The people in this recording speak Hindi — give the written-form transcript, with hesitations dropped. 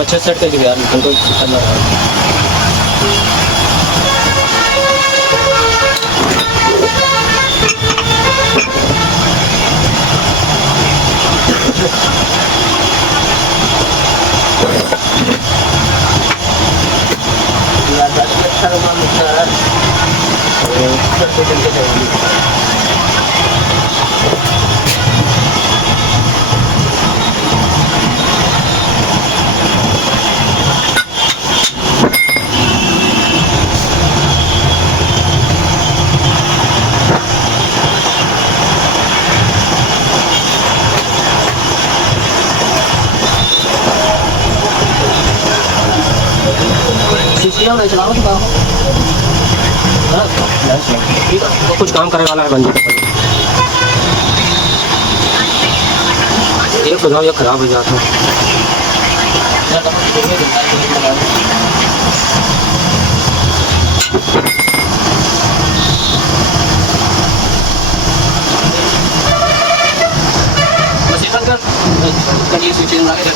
अब अच्छे सेट करके यार कंट्रोल करना चलाओ तो कुछ काम करने वाला है बंदी एक बताओ ये खराब हो जाता है ये स्विचिंग लगा के